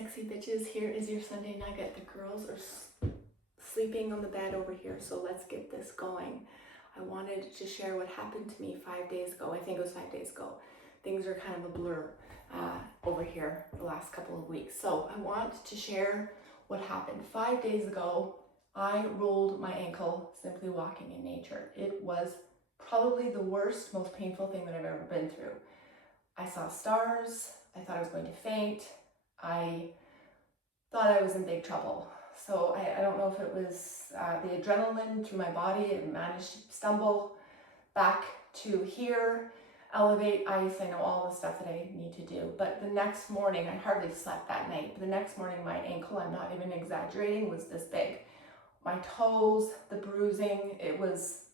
sexy bitches, here is your Sunday nugget. The girls are sleeping on the bed over here, so let's get this going. I wanted to share what happened to me 5 days ago. I think it was 5 days ago. Things are kind of a blur over here the last couple of weeks. So I want to share what happened. 5 days ago, I rolled my ankle simply walking in nature. It was probably the worst, most painful thing that I've ever been through. I saw stars. I thought I was going to faint. I thought I was in big trouble. So I don't know if it was the adrenaline through my body. I managed to stumble back to here, elevate ice. I know all the stuff that I need to do. But the next morning, I hardly slept that night. But the next morning, my ankle, I'm not even exaggerating, was this big. My toes, the bruising, it was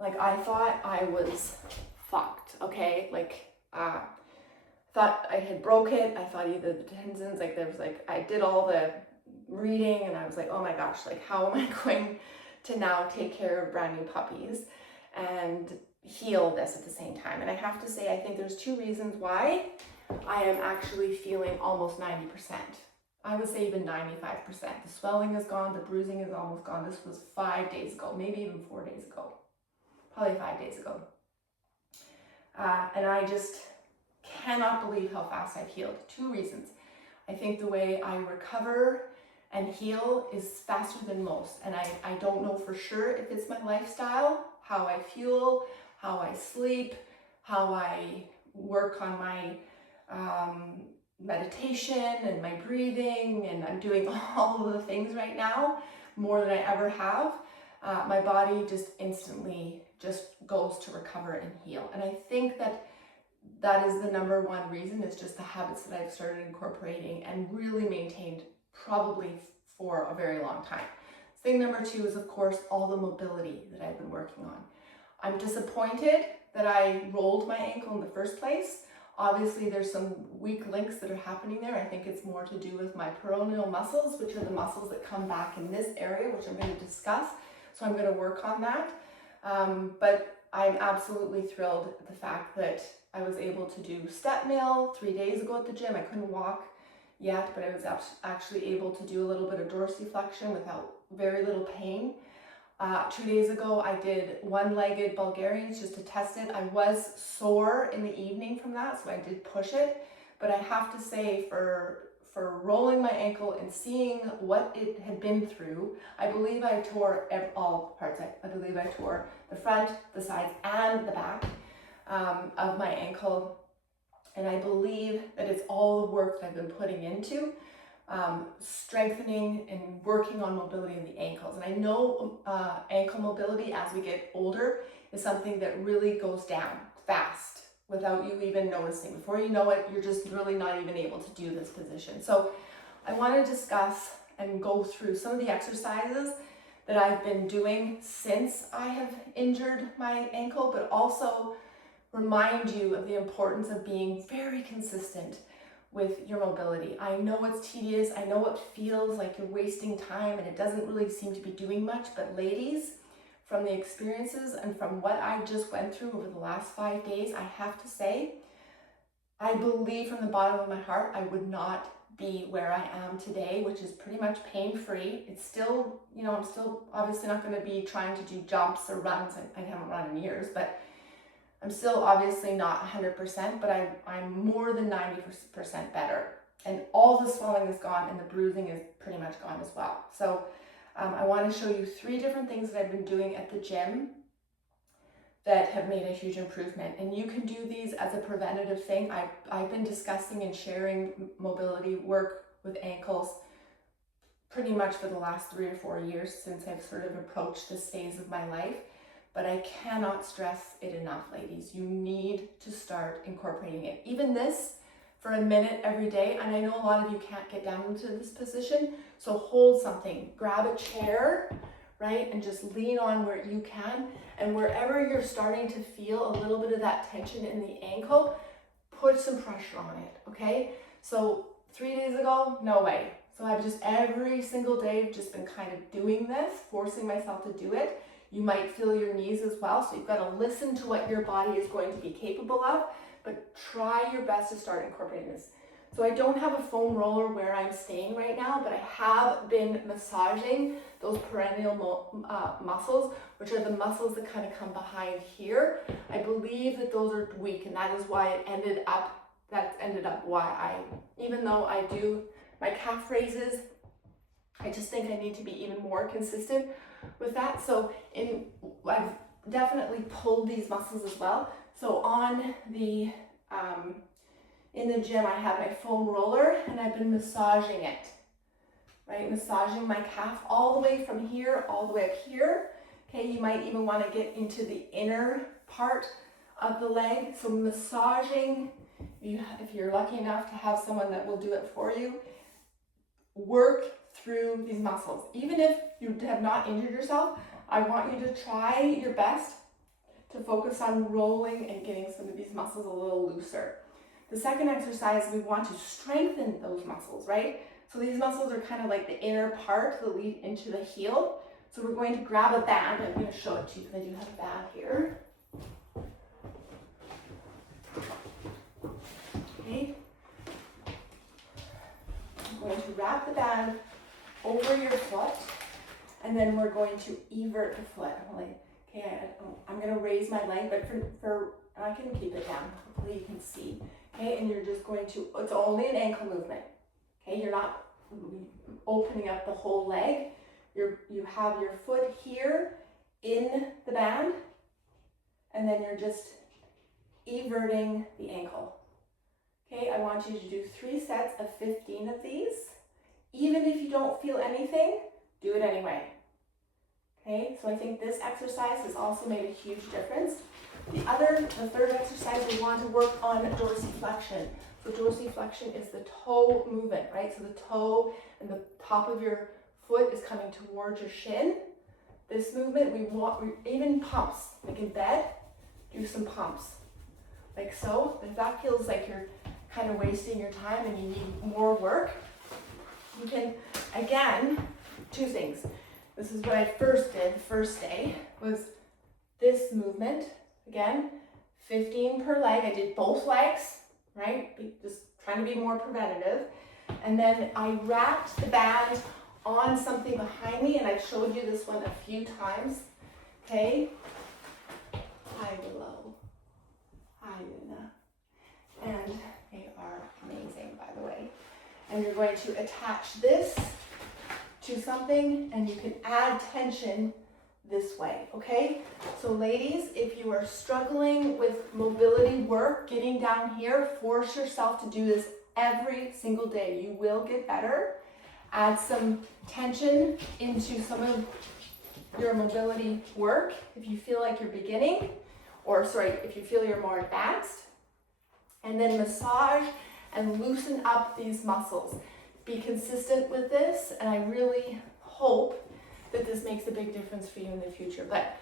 like I thought I was fucked, okay? Like, thought I had broke it. I thought either the tendons, like there was like, I did all the reading and I was like, oh my gosh, like how am I going to now take care of brand new puppies and heal this at the same time? And I have to say, I think there's two reasons why I am actually feeling almost 90%. I would say even 95%. The swelling is gone, the bruising is almost gone. This was 5 days ago, maybe even 4 days ago, probably 5 days ago. And I just cannot believe how fast I've healed. Two reasons. I think the way I recover and heal is faster than most. And I don't know for sure if it's my lifestyle, how I fuel, how I sleep, how I work on my meditation and my breathing, and I'm doing all of the things right now more than I ever have. My body just instantly just goes to recover and heal. And I think that is the number one reason, is just the habits that I've started incorporating and really maintained probably for a very long time. Thing number two is, of course, all the mobility that I've been working on. I'm disappointed that I rolled my ankle in the first place. Obviously, there's some weak links that are happening there. I think it's more to do with my peroneal muscles, which are the muscles that come back in this area, which I'm going to discuss. So I'm going to work on that. But I'm absolutely thrilled at the fact that I was able to do step mill 3 days ago at the gym. I couldn't walk yet, but I was actually able to do a little bit of dorsiflexion without very little pain. 2 days ago, I did one-legged Bulgarians just to test it. I was sore in the evening from that, so I did push it. But I have to say, for rolling my ankle and seeing what it had been through, I believe I tore all parts. I believe I tore the front, the sides, and the back of my ankle. And I believe that it's all the work that I've been putting into strengthening and working on mobility in the ankles. And I know ankle mobility as we get older is something that really goes down fast without you even noticing. Before you know it, you're just really not even able to do this position. So I want to discuss and go through some of the exercises that I've been doing since I have injured my ankle, but also remind you of the importance of being very consistent with your mobility. I know it's tedious. I know it feels like you're wasting time and it doesn't really seem to be doing much, but ladies, from the experiences and from what I just went through over the last 5 days, I have to say, I believe from the bottom of my heart, I would not be where I am today, which is pretty much pain-free. It's still, I'm still obviously not going to be trying to do jumps or runs. I haven't run in years, but I'm still obviously not 100%, but I'm more than 90% better. And all the swelling is gone and the bruising is pretty much gone as well. So I want to show you 3 different things that I've been doing at the gym that have made a huge improvement. And you can do these as a preventative thing. I've been discussing and sharing mobility work with ankles pretty much for the last 3 or 4 years since I've sort of approached this phase of my life. But I cannot stress it enough, ladies. You need to start incorporating it. Even this for a minute every day. And I know a lot of you can't get down into this position. So hold something, grab a chair, right? And just lean on where you can. And wherever you're starting to feel a little bit of that tension in the ankle, put some pressure on it, okay? So 3 days ago, no way. So I've just every single day just been kind of doing this, forcing myself to do it. You might feel your knees as well, so you've got to listen to what your body is going to be capable of, but try your best to start incorporating this. So I don't have a foam roller where I'm staying right now, but I have been massaging those perennial muscles, which are the muscles that kind of come behind here. I believe that those are weak, and that is why it ended up why even though I do my calf raises, I just think I need to be even more consistent with that. So I've definitely pulled these muscles as well. So on the in the gym, I have my foam roller and I've been massaging it, right? Massaging my calf all the way from here, all the way up here. Okay, you might even want to get into the inner part of the leg. So massaging, if you're lucky enough to have someone that will do it for you, work through these muscles. Even if you have not injured yourself, I want you to try your best to focus on rolling and getting some of these muscles a little looser. The second exercise, we want to strengthen those muscles, right? So these muscles are kind of like the inner part that lead into the heel. So we're going to grab a band. I'm going to show it to you because I do have a band here. Okay. I'm going to wrap the band over your foot, and then we're going to evert the foot. I'm going to raise my leg, but I can keep it down. Hopefully you can see. Okay, and you're just going to, it's only an ankle movement. Okay, you're not opening up the whole leg. You have your foot here in the band, and then you're just everting the ankle. Okay, I want you to do 3 sets of 15 of these. Even if you don't feel anything, do it anyway. Okay, so I think this exercise has also made a huge difference. The third exercise, we want to work on dorsiflexion. So dorsiflexion is the toe movement, right? So the toe and the top of your foot is coming towards your shin. This movement, even pumps, like in bed, do some pumps, like so. But if that feels like you're kind of wasting your time and you need more work, you can, again, 2 things. This is what I first did the first day, was this movement. Again, 15 per leg. I did both legs, right? Just trying to be more preventative. And then I wrapped the band on something behind me, and I've showed you this one a few times. Okay? High, low, high, and they are amazing, by the way. And you're going to attach this to something, and you can add tension this way, okay? So ladies, if you are struggling with mobility work, getting down here, force yourself to do this every single day. You will get better. Add some tension into some of your mobility work if you feel like you're beginning, if you feel you're more advanced. And then massage and loosen up these muscles. Be consistent with this, and I really hope that this makes a big difference for you in the future. But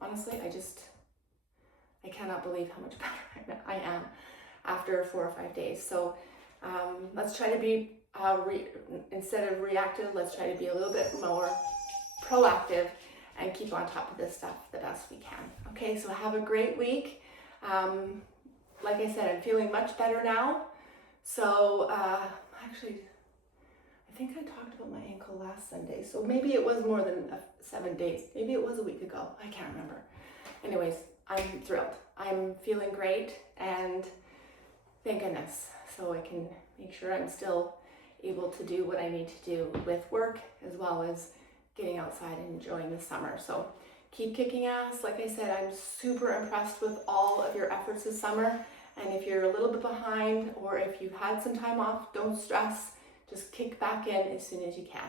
honestly, I cannot believe how much better I am after 4 or 5 days. So let's try to be, instead of reactive, let's try to be a little bit more proactive and keep on top of this stuff the best we can. Okay, so have a great week. Like I said, I'm feeling much better now. So actually, I think I talked about my ankle last Sunday, so maybe it was more than 7 days. Maybe it was a week ago. I can't remember. Anyways, I'm thrilled. I'm feeling great, and thank goodness. So I can make sure I'm still able to do what I need to do with work, as well as getting outside and enjoying the summer. So keep kicking ass. Like I said, I'm super impressed with all of your efforts this summer. And if you're a little bit behind, or if you've had some time off, don't stress. Just kick back in as soon as you can.